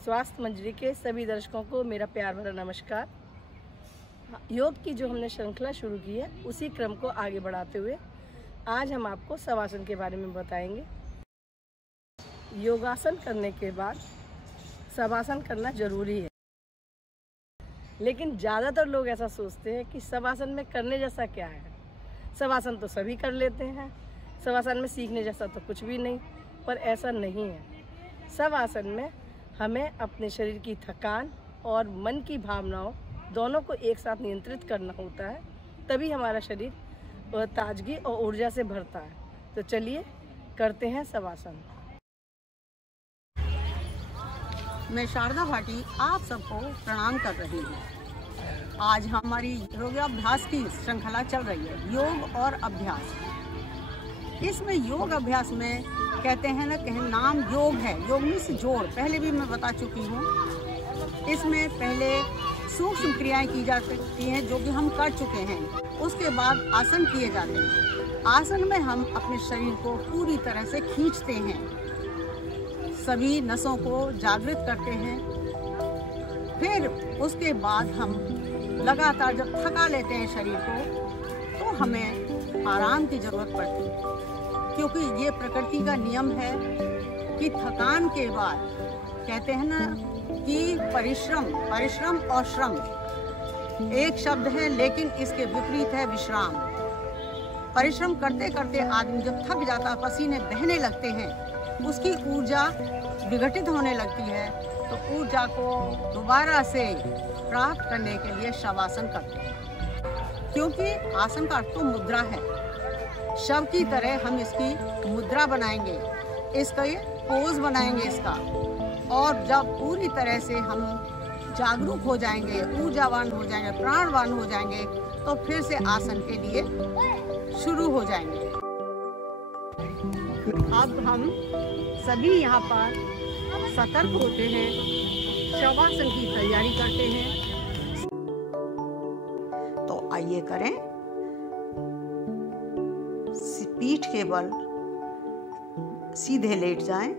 स्वास्थ्य मंजरी के सभी दर्शकों को मेरा प्यार भरा नमस्कार। योग की जो हमने श्रृंखला शुरू की है उसी क्रम को आगे बढ़ाते हुए आज हम आपको शवासन के बारे में बताएंगे। योगासन करने के बाद शवासन करना जरूरी है, लेकिन ज़्यादातर लोग ऐसा सोचते हैं कि शवासन में करने जैसा क्या है। शवासन तो सभी कर लेते हैं, शवासन में सीखने जैसा तो कुछ भी नहीं, पर ऐसा नहीं है। शवासन में हमें अपने शरीर की थकान और मन की भावनाओं दोनों को एक साथ नियंत्रित करना होता है, तभी हमारा शरीर ताजगी और ऊर्जा से भरता है। तो चलिए करते हैं शवासन। मैं शारदा भाटी आप सबको प्रणाम कर रही हूँ। आज हमारी योगाभ्यास की श्रृंखला चल रही है, योग और अभ्यास। इसमें योग अभ्यास में कहते हैं ना कि नाम योग है, योग में से जोड़ पहले भी मैं बता चुकी हूँ। इसमें पहले सूक्ष्म क्रियाएं की जा सकती हैं जो कि हम कर चुके हैं, उसके बाद आसन किए जाते हैं। आसन में हम अपने शरीर को पूरी तरह से खींचते हैं, सभी नसों को जागृत करते हैं। फिर उसके बाद हम लगातार जब थका लेते हैं शरीर को तो हमें आराम की ज़रूरत पड़ती है, क्योंकि ये प्रकृति का नियम है कि थकान के बाद कहते हैं ना कि परिश्रम और श्रम एक शब्द है, लेकिन इसके विपरीत है विश्राम। परिश्रम करते करते आदमी जब थक जाता, पसीने बहने लगते हैं, उसकी ऊर्जा विघटित होने लगती है, तो ऊर्जा को दोबारा से प्राप्त करने के लिए शवासन करते हैं। क्योंकि आसन का अर्थ तो मुद्रा है, शव की तरह हम इसकी मुद्रा बनाएंगे, इसका ये पोज बनाएंगे इसका। और जब पूरी तरह से हम जागरूक हो जाएंगे, ऊर्जावान हो जाएंगे, प्राणवान हो जाएंगे, तो फिर से आसन के लिए शुरू हो जाएंगे। अब हम सभी यहाँ पर सतर्क होते हैं, शवासन की तैयारी करते हैं। तो आइए करें। पीठ के बल सीधे लेट जाएं,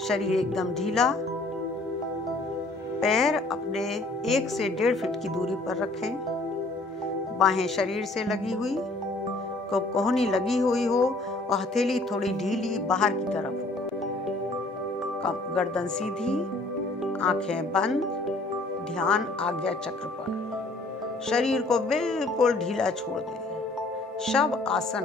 शरीर एकदम ढीला, पैर अपने 1 से 1.5 फीट की दूरी पर रखें, बाहें शरीर से लगी हुई, कोहनी लगी हुई हो और हथेली थोड़ी ढीली बाहर की तरफ हो, गर्दन सीधी, आंखें बंद, ध्यान आज्ञा चक्र पर। शरीर को बिल्कुल ढीला छोड़ दें। शव आसन,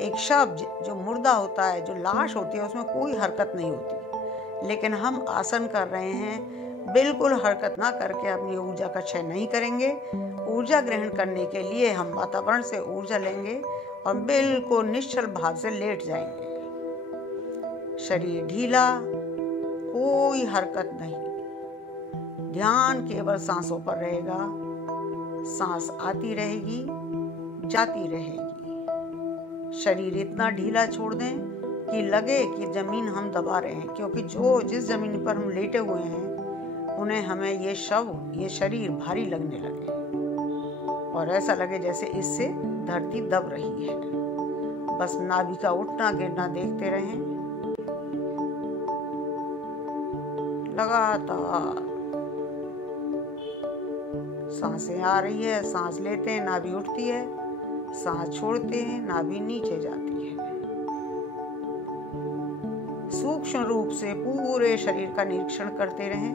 एक शव जो मुर्दा होता है, जो लाश होती है, उसमें कोई हरकत नहीं होती, लेकिन हम आसन कर रहे हैं, बिल्कुल हरकत ना करके अपनी ऊर्जा का क्षय नहीं करेंगे। ऊर्जा ग्रहण करने के लिए हम वातावरण से ऊर्जा लेंगे और बिल्कुल निश्चल भाव से लेट जाएंगे। शरीर ढीला, कोई हरकत नहीं, ध्यान केवल सांसों पर रहेगा। सांस आती रहेगी, जाती रहेगी। शरीर इतना ढीला छोड़ दें कि लगे कि जमीन हम दबा रहे हैं, क्योंकि जिस जमीन पर हम लेटे हुए हैं उन्हें हमें ये शरीर भारी लगने लगे और ऐसा लगे जैसे इससे धरती दब रही है। बस नाभि का उठना गिरना देखते रहें, लगातार सांसें आ रही है, सांस लेते हैं, नाभि उठती है, सांस छोड़ते हैं, नाभि नीचे जाती है। सूक्ष्म रूप से पूरे शरीर का निरीक्षण करते रहें,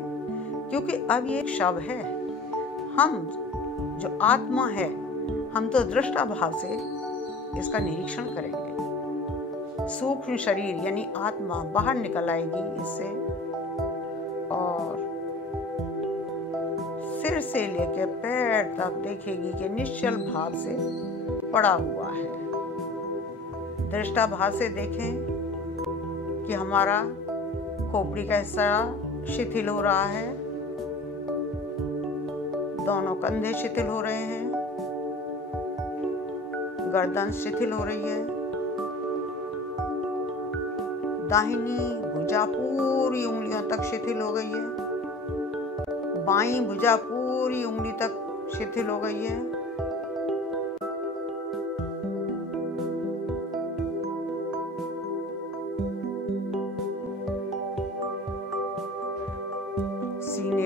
क्योंकि अब ये एक शव है। हम जो आत्मा है, हम तो दृष्टा भाव से इसका निरीक्षण करेंगे। सूक्ष्म शरीर यानी आत्मा बाहर निकल आएगी इससे और सिर से लेकर पैर तक देखेगी कि निश्चल भाव से पड़ा हुआ है। दृष्टा भाव से देखें कि हमारा खोपड़ी का हिस्सा शिथिल हो रहा है, दोनों कंधे शिथिल हो रहे हैं, गर्दन शिथिल हो रही है, दाहिनी भुजा पूरी उंगलियों तक शिथिल हो गई है, बाईं भुजा पूरी उंगली तक शिथिल हो गई है।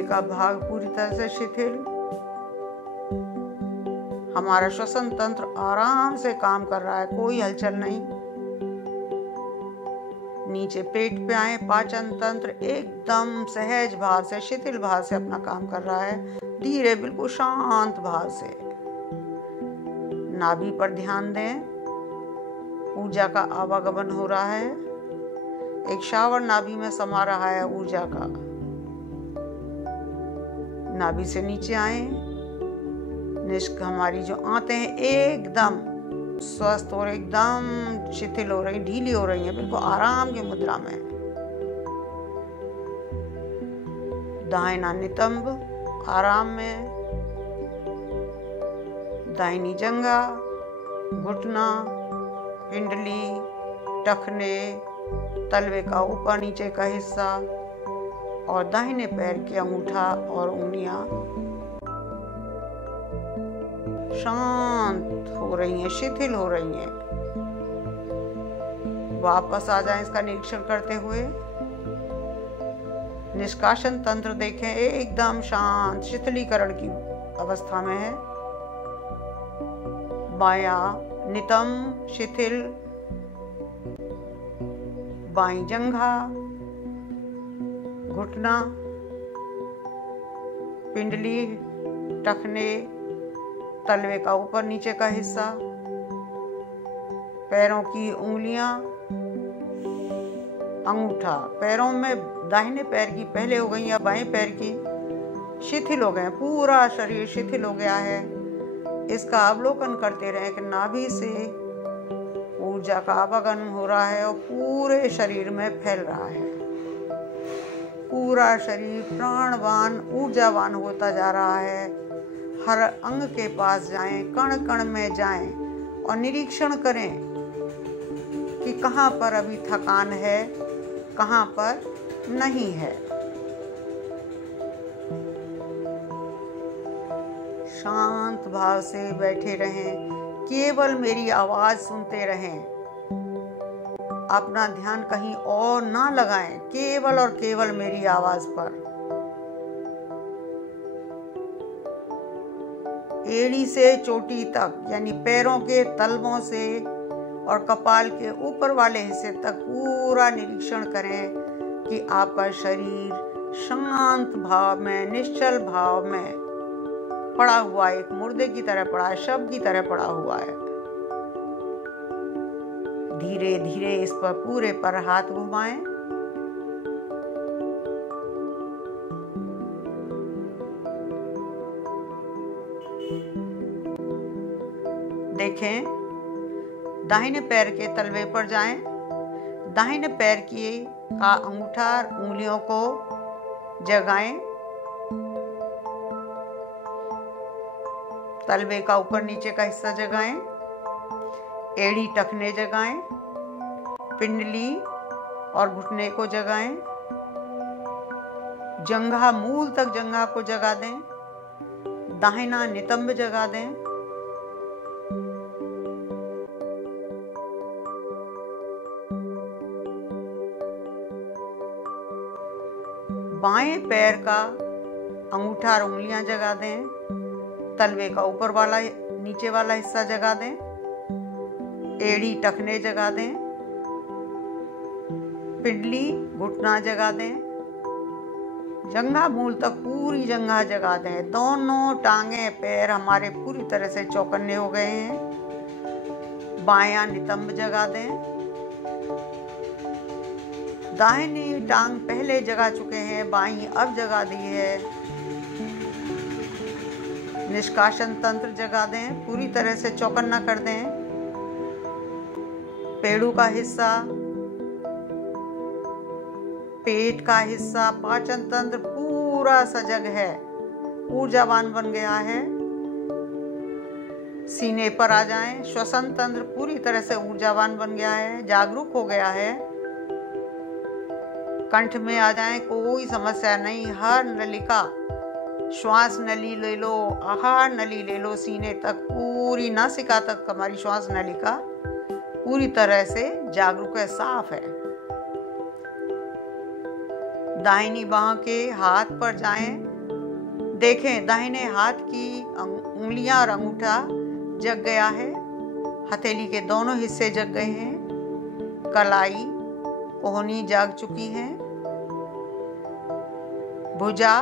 का भाग पूरी तरह से शिथिल। हमारा श्वसन तंत्र आराम से काम कर रहा है, कोई हलचल नहीं। नीचे पेट पे आए, पाचन तंत्र एकदम सहज भाव से, शिथिल भाव से अपना काम कर रहा है, धीरे, बिल्कुल शांत भाव से। नाभि पर ध्यान दें, ऊर्जा का आवागमन हो रहा है, एक शावर नाभि में समा रहा है ऊर्जा का। नाभि से नीचे आए, हमारी जो आंतें हैं एकदम स्वस्थ और एकदम शिथिल हो रही, ढीली हो रही हैं, बिल्कुल आराम की मुद्रा में। दाहिना नितंब आराम में, दाहिनी जंघा, घुटना, पिंडली, टखने, तलवे का ऊपर नीचे का हिस्सा और दाहिने पैर के अंगूठा और उंगलियां शांत हो रही हैं, शिथिल हो रही हैं। वापस आ जाएं इसका निरीक्षण करते हुए। निष्कासन तंत्र देखें, एकदम शांत शिथिलीकरण की अवस्था में है। बायां नितंब शिथिल, बाईं जंघा, घुटना, पिंडली, टखने, तलवे का ऊपर नीचे का हिस्सा, पैरों की उंगलियां, अंगूठा। पैरों में दाहिने पैर की पहले हो गई या बाएं पैर की शिथिल हो गए, पूरा शरीर शिथिल हो गया है। इसका अवलोकन करते रहें कि नाभि से ऊर्जा का आवागमन हो रहा है और पूरे शरीर में फैल रहा है। पूरा शरीर प्राणवान, ऊर्जावान होता जा रहा है। हर अंग के पास जाएं, कण कण में जाएं और निरीक्षण करें कि कहाँ पर अभी थकान है, कहाँ पर नहीं है। शांत भाव से बैठे रहें, केवल मेरी आवाज सुनते रहें, अपना ध्यान कहीं और ना लगाएं, केवल और केवल मेरी आवाज पर। एड़ी से चोटी तक, यानी पैरों के तलवों से और कपाल के ऊपर वाले हिस्से तक पूरा निरीक्षण करें कि आपका शरीर शांत भाव में, निश्चल भाव में पड़ा हुआ है, एक मुर्दे की तरह पड़ा है, शव की तरह पड़ा हुआ है। धीरे धीरे इस पर पूरे पर हाथ घुमाएं। देखें, दाहिने पैर के तलवे पर जाएं, दाहिने पैर का अंगूठा उंगलियों को जगाएं, तलवे का ऊपर नीचे का हिस्सा जगाएं, एड़ी टखने जगाएं, पिंडली और घुटने को जगाएं, जंघा मूल तक जंघा को जगा दें, दाहिना नितंब जगा दें। बाएं पैर का अंगूठा और उंगलियां जगा दें, तलवे का ऊपर वाला नीचे वाला हिस्सा जगा दें, एड़ी टखने जगा दें, पिंडली घुटना जगा दें, जंघा मूल तक पूरी जंघा जगा दें। दोनों टांगे पैर हमारे पूरी तरह से चौकन्ने हो गए हैं। बायां नितंब जगा दें, दाहिनी टांग पहले जगा चुके हैं, बाईं अब जगा दी है। निष्कासन तंत्र जगा दें, पूरी तरह से चौकन्ना कर दें। पेड़ू का हिस्सा, पेट का हिस्सा, पाचन तंत्र पूरा सजग है, ऊर्जावान बन गया है। सीने पर आ जाएं, श्वसन तंत्र पूरी तरह से ऊर्जावान बन गया है, जागरूक हो गया है। कंठ में आ जाएं, कोई समस्या नहीं। हर नलिका, श्वास नली ले लो, आहार नली ले लो, सीने तक पूरी नासिका तक हमारी श्वास नलिका पूरी तरह से जागरूक है, साफ है। दाहिनी बाह के हाथ पर जाएं, देखें, दाहिने हाथ की उंगलियां और अंगूठा जग गया है, हथेली के दोनों हिस्से जग गए हैं, कलाई कोहनी जाग चुकी है, भुजा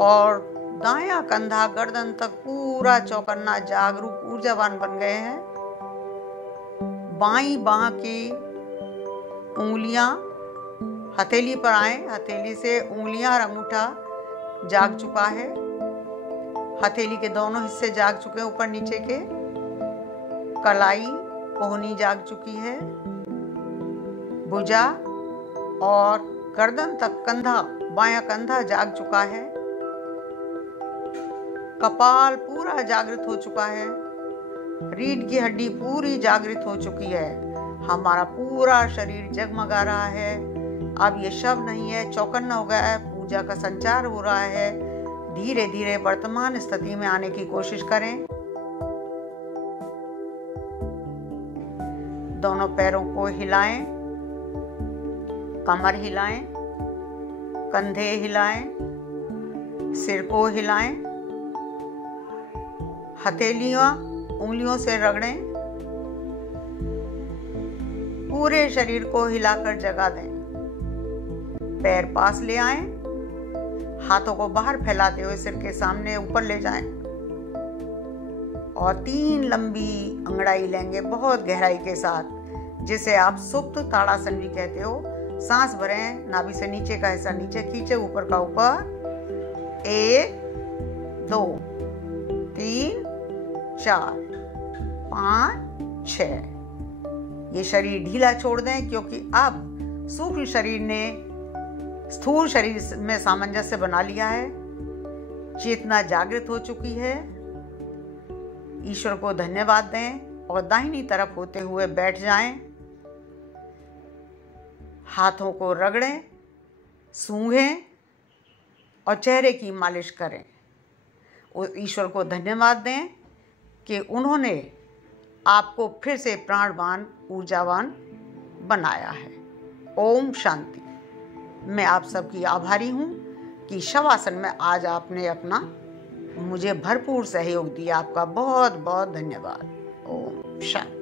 और दायां कंधा गर्दन तक पूरा चौकन्ना जागरूक ऊर्जावान बन गए हैं। बाईं बांह की उंगलियां हथेली पर आए, हथेली से उंगलियां और अंगूठा जाग चुका है, हथेली के दोनों हिस्से जाग चुके हैं ऊपर नीचे के, कलाई कोहनी जाग चुकी है, भुजा और गर्दन तक कंधा, बायां कंधा जाग चुका है, कपाल पूरा जागृत हो चुका है, रीढ़ की हड्डी पूरी जागृत हो चुकी है, हमारा पूरा शरीर जगमगा रहा है। अब ये शव नहीं है, चौकन्ना हो गया है, पूजा का संचार हो रहा है। धीरे धीरे वर्तमान स्थिति में आने की कोशिश करें। दोनों पैरों को हिलाएं, कमर हिलाएं, कंधे हिलाएं, सिर को हिलाएं, हथेलियां उंगलियों से रगड़ें, पूरे शरीर को हिलाकर जगा दें। पैर पास ले आएं, हाथों को बाहर फैलाते हुए सिर के सामने ऊपर ले जाएं और 3 लंबी अंगड़ाई लेंगे बहुत गहराई के साथ, जिसे आप सुप्त ताड़ासन भी कहते हो। सांस भरें, नाभि से नीचे का हिस्सा नीचे खींचे, ऊपर का ऊपर। 1 2 3 4 5 6। ये शरीर ढीला छोड़ दें, क्योंकि अब सूक्ष्म शरीर ने स्थूल शरीर में सामंजस्य बना लिया है, चेतना जागृत हो चुकी है। ईश्वर को धन्यवाद दें और दाहिनी तरफ होते हुए बैठ जाएं। हाथों को रगड़ें, सूंघें और चेहरे की मालिश करें। ईश्वर को धन्यवाद दें कि उन्होंने आपको फिर से प्राणवान, ऊर्जावान बनाया है। ओम शांति। मैं आप सबकी आभारी हूँ कि शवासन में आज आपने अपना मुझे भरपूर सहयोग दिया। आपका बहुत बहुत धन्यवाद। ओम शांति।